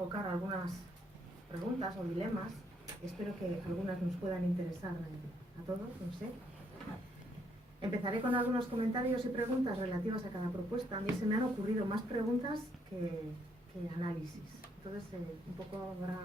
provocar algunas preguntas o dilemas. Espero que algunas nos puedan interesar a todos, no sé. Empezaré con algunos comentarios y preguntas relativas a cada propuesta. A mí se me han ocurrido más preguntas que análisis. Entonces, un poco habrá,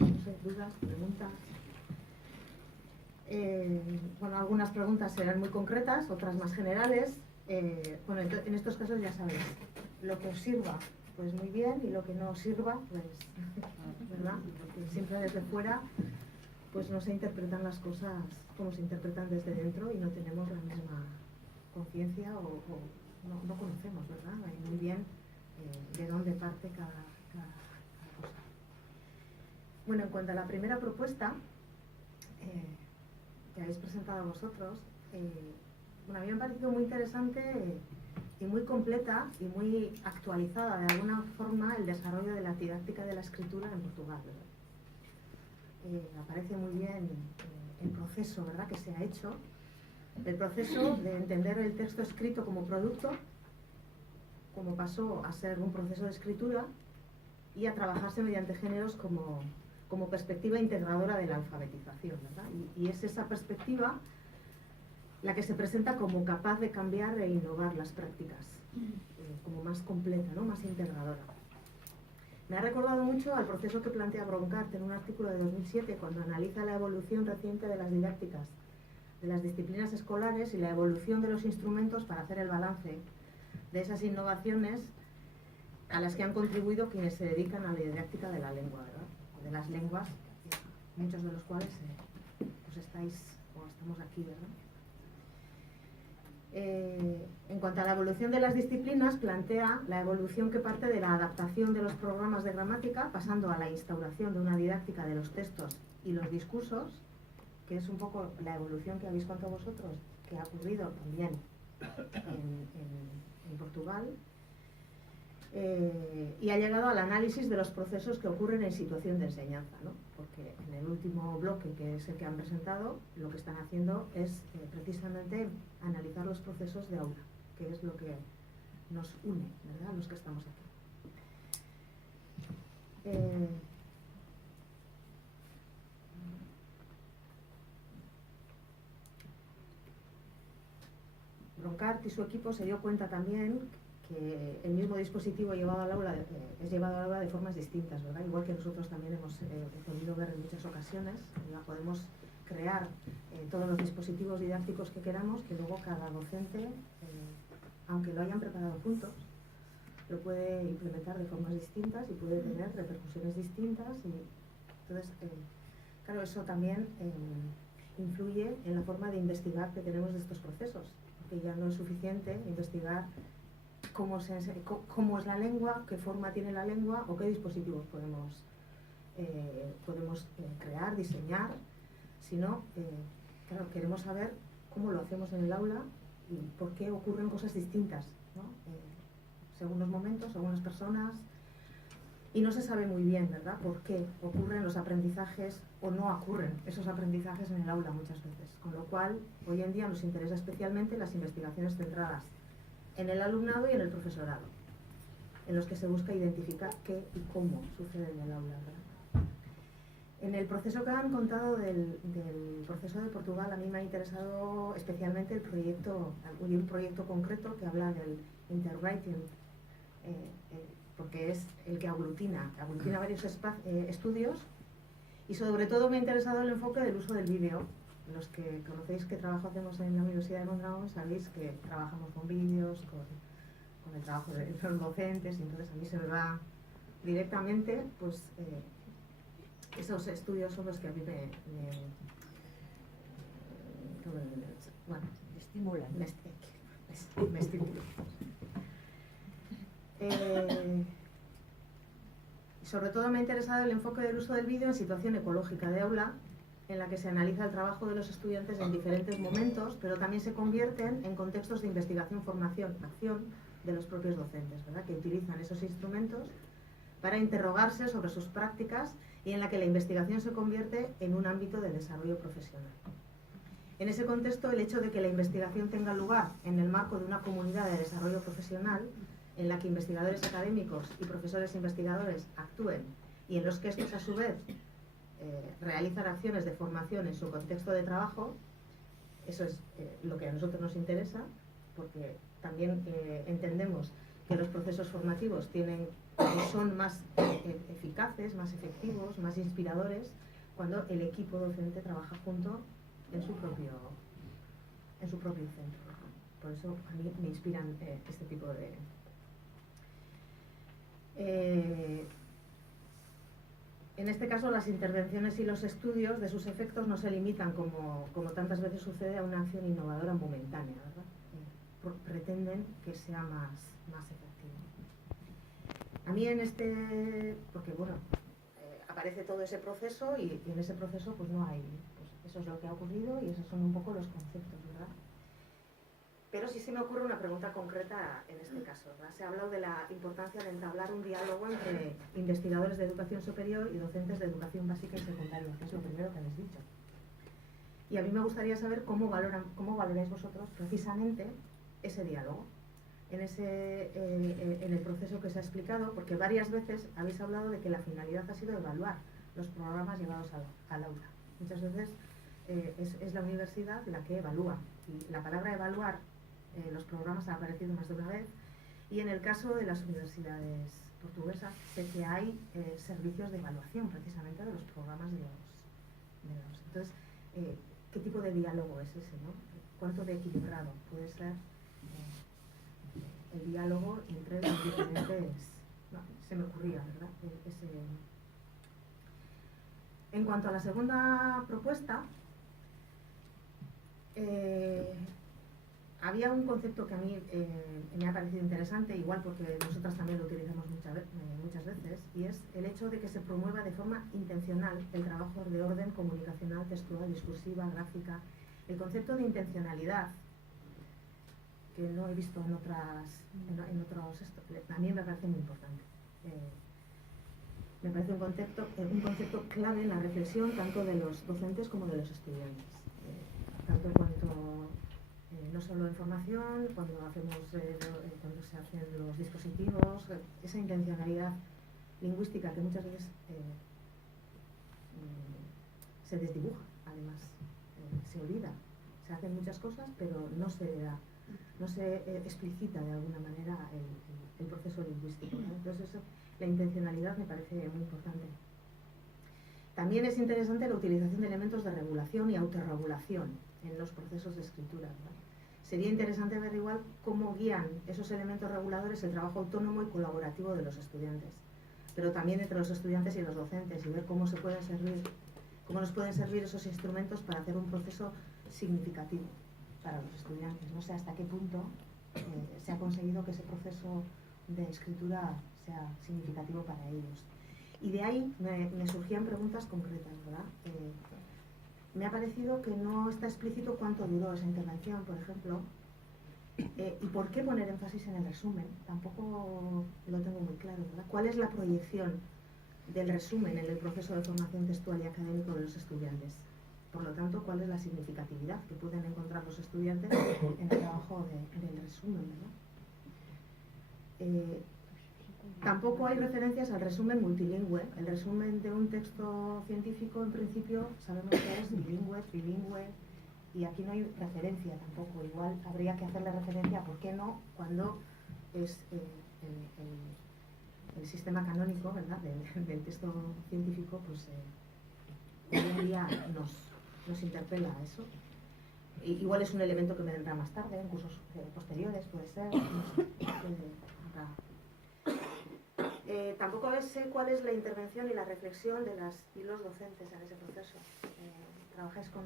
no sé, dudas, preguntas. Bueno, algunas preguntas serán muy concretas, otras más generales. Bueno, en estos casos ya sabéis, lo que os sirva, pues muy bien, y lo que no os sirva, pues, ¿verdad? Porque siempre desde fuera, pues no se interpretan las cosas como se interpretan desde dentro y no tenemos la misma conciencia o no conocemos, ¿verdad? Muy bien de dónde parte cada cosa. Bueno, en cuanto a la primera propuesta que habéis presentado vosotros, bueno, a mí me ha parecido muy interesante y muy completa y muy actualizada de alguna forma el desarrollo de la didáctica de la escritura en Portugal, ¿verdad? Aparece muy bien el proceso, ¿verdad?, que se ha hecho, el proceso de entender el texto escrito como producto, como pasó a ser un proceso de escritura y a trabajarse mediante géneros como perspectiva integradora de la alfabetización, ¿verdad? Y es esa perspectiva la que se presenta como capaz de cambiar e innovar las prácticas, como más completa, ¿no?, más integradora. Me ha recordado mucho al proceso que plantea Broncat en un artículo de 2007, cuando analiza la evolución reciente de las didácticas de las disciplinas escolares y la evolución de los instrumentos para hacer el balance de esas innovaciones a las que han contribuido quienes se dedican a la didáctica de la lengua, ¿verdad?, de las lenguas, muchos de los cuales pues estáis o estamos aquí, ¿verdad? En cuanto a la evolución de las disciplinas, plantea la evolución que parte de la adaptación de los programas de gramática, pasando a la instauración de una didáctica de los textos y los discursos, que es un poco la evolución que habéis contado vosotros, que ha ocurrido también en Portugal, y ha llegado al análisis de los procesos que ocurren en situación de enseñanza, ¿no? Porque en el último bloque, que es el que han presentado, lo que están haciendo es precisamente analizar los procesos de aula, que es lo que nos une, ¿verdad?, los que estamos aquí. Broncat y su equipo se dio cuenta también que el mismo dispositivo llevado al aula es llevado al aula de formas distintas, ¿verdad? Igual que nosotros también hemos podido ver en muchas ocasiones, ¿verdad? Podemos crear todos los dispositivos didácticos que queramos, que luego cada docente, aunque lo hayan preparado juntos, lo puede implementar de formas distintas y puede tener repercusiones distintas. Y entonces, claro, eso también influye en la forma de investigar que tenemos de estos procesos, porque ya no es suficiente investigar cómo es la lengua, qué forma tiene la lengua o qué dispositivos podemos crear, diseñar, sino, claro, queremos saber cómo lo hacemos en el aula y por qué ocurren cosas distintas, ¿no? Según los momentos, según las personas, y no se sabe muy bien, ¿verdad?, por qué ocurren los aprendizajes o no ocurren esos aprendizajes en el aula muchas veces, con lo cual hoy en día nos interesa especialmente las investigaciones centradas en el alumnado y en el profesorado, en los que se busca identificar qué y cómo sucede en el aula, ¿verdad? En el proceso que han contado del proceso de Portugal, a mí me ha interesado especialmente un proyecto concreto que habla del interwriting, porque es el que aglutina varios estudios, y sobre todo me ha interesado el enfoque del uso del vídeo. Los que conocéis qué trabajo hacemos en la Universidad de Mondragón sabéis que trabajamos con vídeos, con el trabajo de los docentes, y entonces a mí se me va directamente, pues esos estudios son los que a mí me estimulan. Me estimulan. Sobre todo me ha interesado el enfoque del uso del vídeo en situación ecológica de aula, en la que se analiza el trabajo de los estudiantes en diferentes momentos, pero también se convierten en contextos de investigación, formación, acción de los propios docentes, ¿verdad?, que utilizan esos instrumentos para interrogarse sobre sus prácticas y en la que la investigación se convierte en un ámbito de desarrollo profesional. En ese contexto, el hecho de que la investigación tenga lugar en el marco de una comunidad de desarrollo profesional en la que investigadores académicos y profesores investigadores actúen y en los que estos a su vez realizan acciones de formación en su contexto de trabajo, eso es lo que a nosotros nos interesa, porque también entendemos que los procesos formativos son más eficaces, más efectivos, más inspiradores cuando el equipo docente trabaja junto en su propio centro. Por eso a mí me inspiran este tipo de... en este caso, las intervenciones y los estudios de sus efectos no se limitan, como tantas veces sucede, a una acción innovadora momentánea, ¿verdad? Pretenden que sea más efectivo. A mí porque bueno, aparece todo ese proceso y en ese proceso pues no hay, pues eso es lo que ha ocurrido y esos son un poco los conceptos, ¿verdad? Pero sí se me ocurre una pregunta concreta en este caso, ¿verdad? Se ha hablado de la importancia de entablar un diálogo entre investigadores de educación superior y docentes de educación básica y secundaria, que es lo primero que habéis dicho. Y a mí me gustaría saber cómo valoráis vosotros precisamente ese diálogo en el proceso que se ha explicado, porque varias veces habéis hablado de que la finalidad ha sido evaluar los programas llevados al aula. Muchas veces es la universidad la que evalúa, y la palabra evaluar los programas ha aparecido más de una vez, y en el caso de las universidades portuguesas sé que hay servicios de evaluación precisamente de los programas de los. Entonces, ¿qué tipo de diálogo es ese, no? ¿Cuánto de equilibrado puede ser el diálogo entre los diferentes? No, se me ocurría, ¿verdad? En cuanto a la segunda propuesta, había un concepto que a mí me ha parecido interesante, igual porque nosotras también lo utilizamos muchas veces, y es el hecho de que se promueva de forma intencional el trabajo de orden comunicacional, textual, discursiva, gráfica. El concepto de intencionalidad, que no he visto en otros, a mí me parece muy importante. Me parece un concepto clave en la reflexión tanto de los docentes como de los estudiantes. Tanto en cuanto, no solo en formación, cuando se hacen los dispositivos, esa intencionalidad lingüística que muchas veces se desdibuja, además, se olvida. Se hacen muchas cosas, pero no se explicita de alguna manera el proceso lingüístico, ¿no? Entonces la intencionalidad me parece muy importante. También es interesante la utilización de elementos de regulación y autorregulación en los procesos de escritura, ¿verdad? Sería interesante ver igual cómo guían esos elementos reguladores el trabajo autónomo y colaborativo de los estudiantes, pero también entre los estudiantes y los docentes, y ver cómo nos pueden servir esos instrumentos para hacer un proceso significativo para los estudiantes. No sé hasta qué punto se ha conseguido que ese proceso de escritura sea significativo para ellos. Y de ahí me surgían preguntas concretas, ¿verdad? Me ha parecido que no está explícito cuánto duró esa intervención, por ejemplo, y por qué poner énfasis en el resumen. Tampoco lo tengo muy claro, ¿verdad? ¿Cuál es la proyección del resumen en el proceso de formación textual y académico de los estudiantes? Por lo tanto, ¿cuál es la significatividad que pueden encontrar los estudiantes en el trabajo del resumen, ¿verdad? Tampoco hay referencias al resumen multilingüe. El resumen de un texto científico, en principio, sabemos que es bilingüe, trilingüe, y aquí no hay referencia tampoco. Igual habría que hacerle referencia, ¿por qué no?, cuando es el sistema canónico, ¿verdad?, del texto científico, pues hoy en día nos interpela a eso. Igual es un elemento que me vendrá más tarde, en cursos posteriores, puede ser, no sé, tampoco sé cuál es la intervención y la reflexión de las y los docentes en ese proceso. Trabajáis con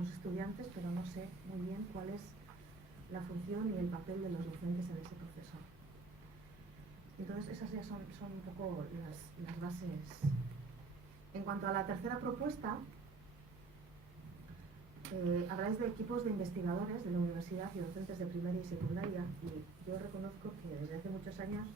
los estudiantes, pero no sé muy bien cuál es la función y el papel de los docentes en ese proceso. Entonces esas ya son un poco las bases. En cuanto a la tercera propuesta, habláis de equipos de investigadores de la universidad y docentes de primaria y secundaria, y yo reconozco que desde hace muchos años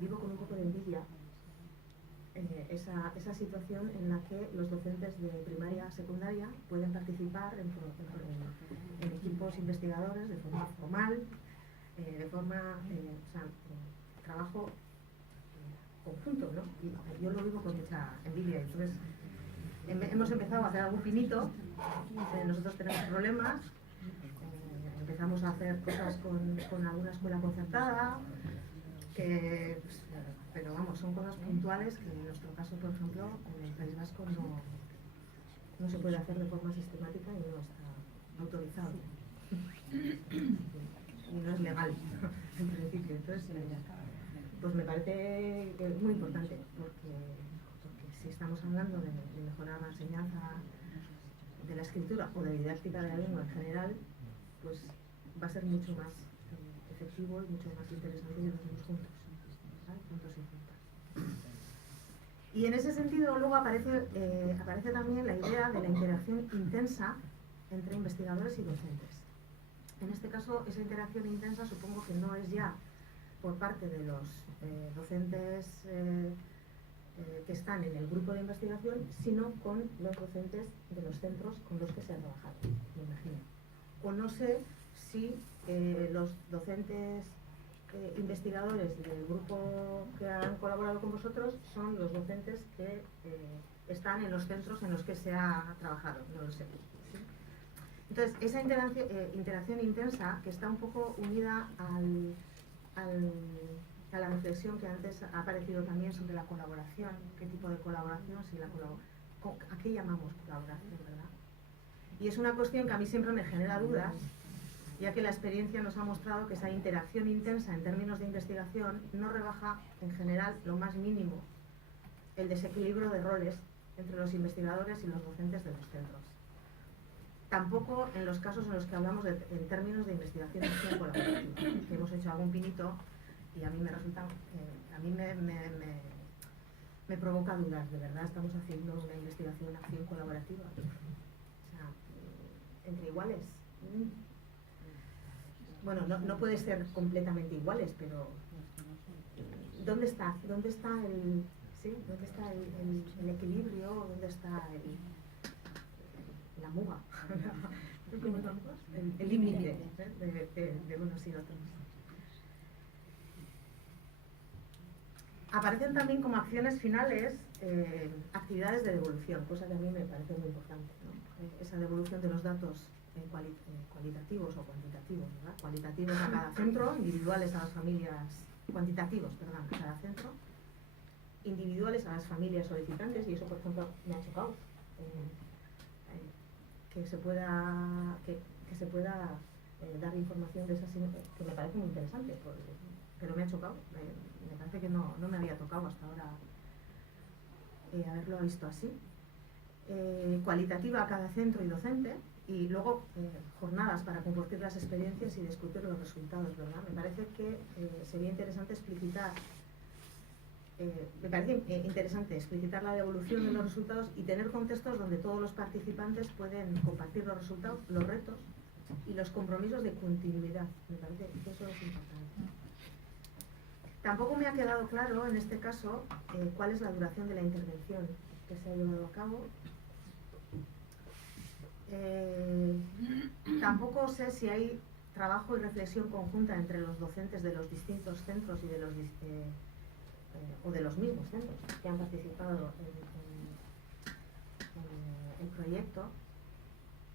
vivo con un poco de envidia esa situación en la que los docentes de primaria y secundaria pueden participar en equipos investigadores de forma formal, de forma, trabajo conjunto, ¿no? Y yo lo vivo con mucha envidia. Entonces, hemos empezado a hacer algún pinito, nosotros tenemos problemas, empezamos a hacer cosas con alguna escuela concertada, que, pues, pero vamos, son cosas puntuales que en nuestro caso, por ejemplo, en el País Vasco no se puede hacer de forma sistemática y no está autorizado. Y no es legal, en principio. Entonces, pues me parece que es muy importante, porque si estamos hablando de mejorar la enseñanza de la escritura o de didáctica de la lengua en general, pues va a ser mucho más efectivo y mucho más interesante si lo hacemos juntos, ¿sabes? Juntos y juntas. Y en ese sentido luego aparece también la idea de la interacción intensa entre investigadores y docentes. En este caso, esa interacción intensa supongo que no es ya por parte de los docentes que están en el grupo de investigación, sino con los docentes de los centros con los que se ha trabajado, me imagino. O no sé si los docentes investigadores del grupo que han colaborado con vosotros son los docentes que están en los centros en los que se ha trabajado, no lo sé. ¿Sí? Entonces, esa interacción intensa, que está un poco unida a la reflexión que antes ha aparecido también sobre la colaboración, qué tipo de colaboración, ¿a qué llamamos colaboración, verdad? Y es una cuestión que a mí siempre me genera dudas, ya que la experiencia nos ha mostrado que esa interacción intensa en términos de investigación no rebaja en general lo más mínimo el desequilibrio de roles entre los investigadores y los docentes de los centros. Tampoco en los casos en los que hablamos en términos de investigación y acción colaborativa, que hemos hecho algún pinito y a mí me resulta, a mí me provoca dudas, de verdad estamos haciendo una investigación, acción colaborativa, o sea, entre iguales. Bueno, no puede ser completamente iguales, pero ¿dónde está el equilibrio? ¿Dónde está la muga? El límite de unos y otros. Aparecen también como acciones finales actividades de devolución, cosa que a mí me parece muy importante, ¿no? Esa devolución de los datos cualitativos o cuantitativos, ¿verdad? Cualitativos a cada centro, individuales a las familias, cuantitativos, perdón, a cada centro, individuales a las familias solicitantes, y eso, por ejemplo, me ha chocado, que se pueda dar información de esas, que me parece muy interesante, pero me ha chocado, me parece que no me había tocado hasta ahora haberlo visto así. Cualitativa a cada centro y docente, y luego jornadas para compartir las experiencias y discutir los resultados, ¿verdad? Me parece que sería interesante explicitar, la devolución de los resultados y tener contextos donde todos los participantes pueden compartir los resultados, los retos y los compromisos de continuidad. Me parece que eso es importante. Tampoco me ha quedado claro en este caso cuál es la duración de la intervención que se ha llevado a cabo. Tampoco sé si hay trabajo y reflexión conjunta entre los docentes de los distintos centros y o de los mismos centros que han participado en el proyecto,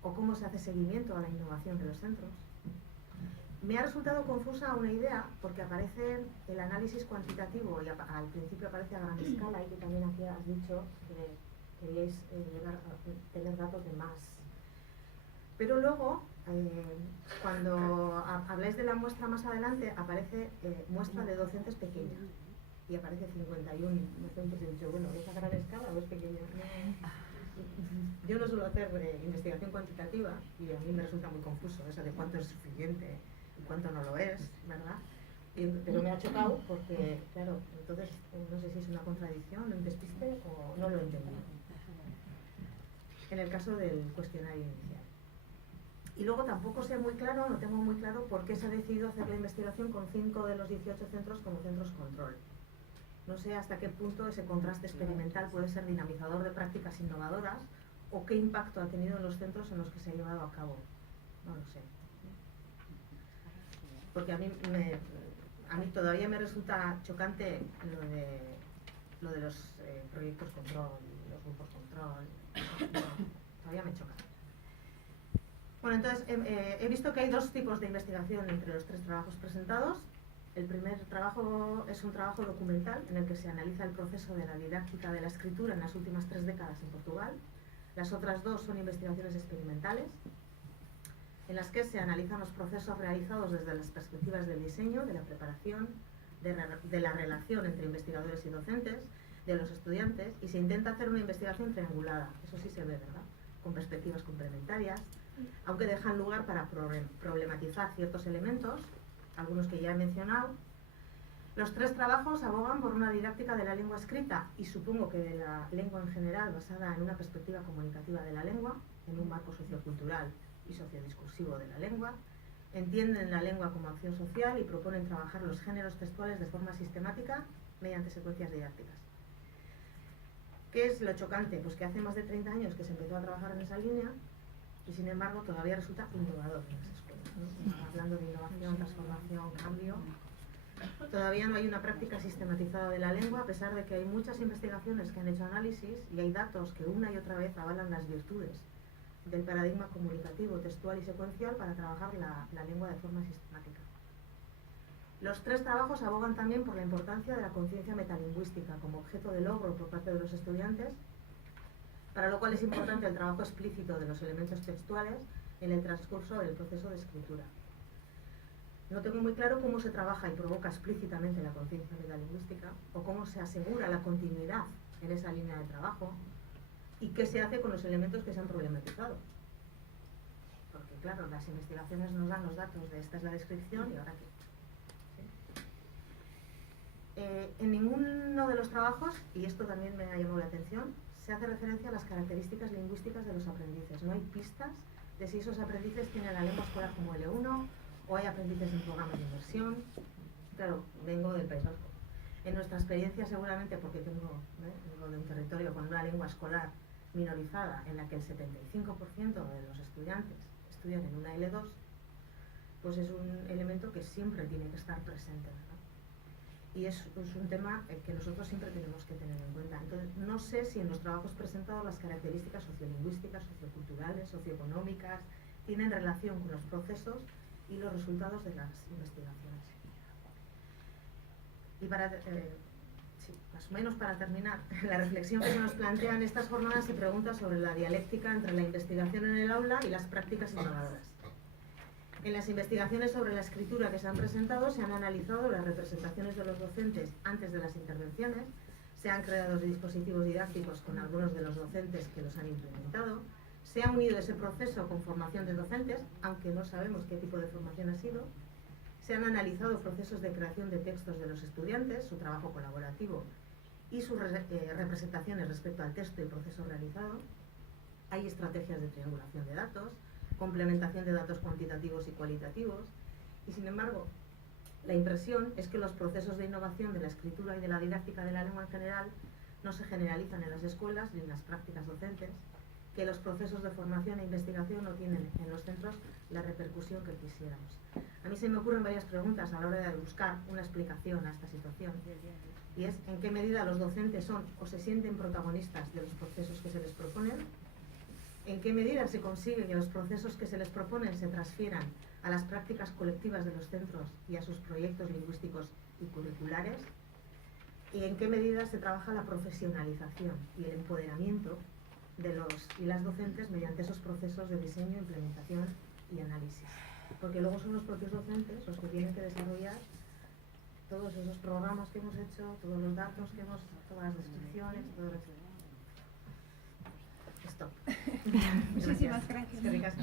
o cómo se hace seguimiento a la innovación de los centros. Me ha resultado confusa una idea porque aparece el análisis cuantitativo y al principio aparece a gran escala, y que también aquí has dicho que queríais llegar a tener datos de más. Pero luego, cuando habláis de la muestra más adelante, aparece muestra de docentes pequeña, y aparece 51 docentes. Y he dicho, bueno, ¿es a gran escala o es pequeña? Yo no suelo hacer investigación cuantitativa y a mí me resulta muy confuso eso de cuánto es suficiente y cuánto no lo es, ¿verdad? Pero me ha chocado porque, claro, entonces no sé si es una contradicción, un despiste o no lo he entendido. En el caso del cuestionario inicial. Y luego tampoco sé muy claro, no tengo muy claro por qué se ha decidido hacer la investigación con 5 de los 18 centros como centros control. No sé hasta qué punto ese contraste experimental puede ser dinamizador de prácticas innovadoras o qué impacto ha tenido en los centros en los que se ha llevado a cabo. No lo sé. porque a mí todavía me resulta chocante lo de los proyectos control, los grupos control, todavía me choca. Bueno, entonces he visto que hay dos tipos de investigación entre los tres trabajos presentados. El primer trabajo es un trabajo documental en el que se analiza el proceso de la didáctica de la escritura en las últimas 3 décadas en Portugal. Las otras dos son investigaciones experimentales, en las que se analizan los procesos realizados desde las perspectivas del diseño, de la preparación, de la relación entre investigadores y docentes, de los estudiantes, y se intenta hacer una investigación triangulada, eso sí se ve, ¿verdad?, con perspectivas complementarias, aunque dejan lugar para problematizar ciertos elementos, algunos que ya he mencionado. Los tres trabajos abogan por una didáctica de la lengua escrita y supongo que de la lengua en general basada en una perspectiva comunicativa de la lengua, en un marco sociocultural y sociodiscursivo de la lengua. Entienden la lengua como acción social y proponen trabajar los géneros textuales de forma sistemática mediante secuencias didácticas. ¿Qué es lo chocante? Pues que hace más de 30 años que se empezó a trabajar en esa línea y sin embargo todavía resulta innovador en las escuelas, ¿no? Hablando de innovación, transformación, cambio, todavía no hay una práctica sistematizada de la lengua, a pesar de que hay muchas investigaciones que han hecho análisis y hay datos que una y otra vez avalan las virtudes del paradigma comunicativo, textual y secuencial para trabajar la lengua de forma sistemática. Los tres trabajos abogan también por la importancia de la conciencia metalingüística como objeto de logro por parte de los estudiantes, para lo cual es importante el trabajo explícito de los elementos textuales en el transcurso del proceso de escritura. No tengo muy claro cómo se trabaja y provoca explícitamente la conciencia metalingüística o cómo se asegura la continuidad en esa línea de trabajo y qué se hace con los elementos que se han problematizado. Porque claro, las investigaciones nos dan los datos de esta es la descripción y ahora qué. En ninguno de los trabajos, y esto también me ha llamado la atención, se hace referencia a las características lingüísticas de los aprendices. No hay pistas de si esos aprendices tienen la lengua escolar como L1 o hay aprendices en programas de inmersión. Claro, vengo del País Vasco. En nuestra experiencia seguramente, porque vengo de un territorio con una lengua escolar minorizada en la que el 75% de los estudiantes estudian en una L2, pues es un elemento que siempre tiene que estar presente, ¿verdad? Y es un tema que nosotros siempre tenemos que tener en cuenta. Entonces, no sé si en los trabajos presentados las características sociolingüísticas, socioculturales, socioeconómicas tienen relación con los procesos y los resultados de las investigaciones. Y más o menos para terminar, la reflexión que se nos plantean estas jornadas se pregunta sobre la dialéctica entre la investigación en el aula y las prácticas innovadoras. En las investigaciones sobre la escritura que se han presentado se han analizado las representaciones de los docentes antes de las intervenciones, se han creado dispositivos didácticos con algunos de los docentes que los han implementado, se ha unido ese proceso con formación de docentes, aunque no sabemos qué tipo de formación ha sido, se han analizado procesos de creación de textos de los estudiantes, su trabajo colaborativo y sus representaciones respecto al texto y proceso realizado, hay estrategias de triangulación de datos, complementación de datos cuantitativos y cualitativos, y sin embargo, la impresión es que los procesos de innovación de la escritura y de la didáctica de la lengua en general no se generalizan en las escuelas ni en las prácticas docentes, que los procesos de formación e investigación no tienen en los centros la repercusión que quisiéramos. A mí se me ocurren varias preguntas a la hora de buscar una explicación a esta situación, y es en qué medida los docentes son o se sienten protagonistas de los procesos que se les proponen, en qué medida se consigue que los procesos que se les proponen se transfieran a las prácticas colectivas de los centros y a sus proyectos lingüísticos y curriculares, y en qué medida se trabaja la profesionalización y el empoderamiento de los y las docentes mediante esos procesos de diseño, implementación y análisis. Porque luego son los propios docentes los que tienen que desarrollar todos esos programas que hemos hecho, todos los datos que hemos, todas las descripciones, todo eso. Stop. Muchísimas gracias.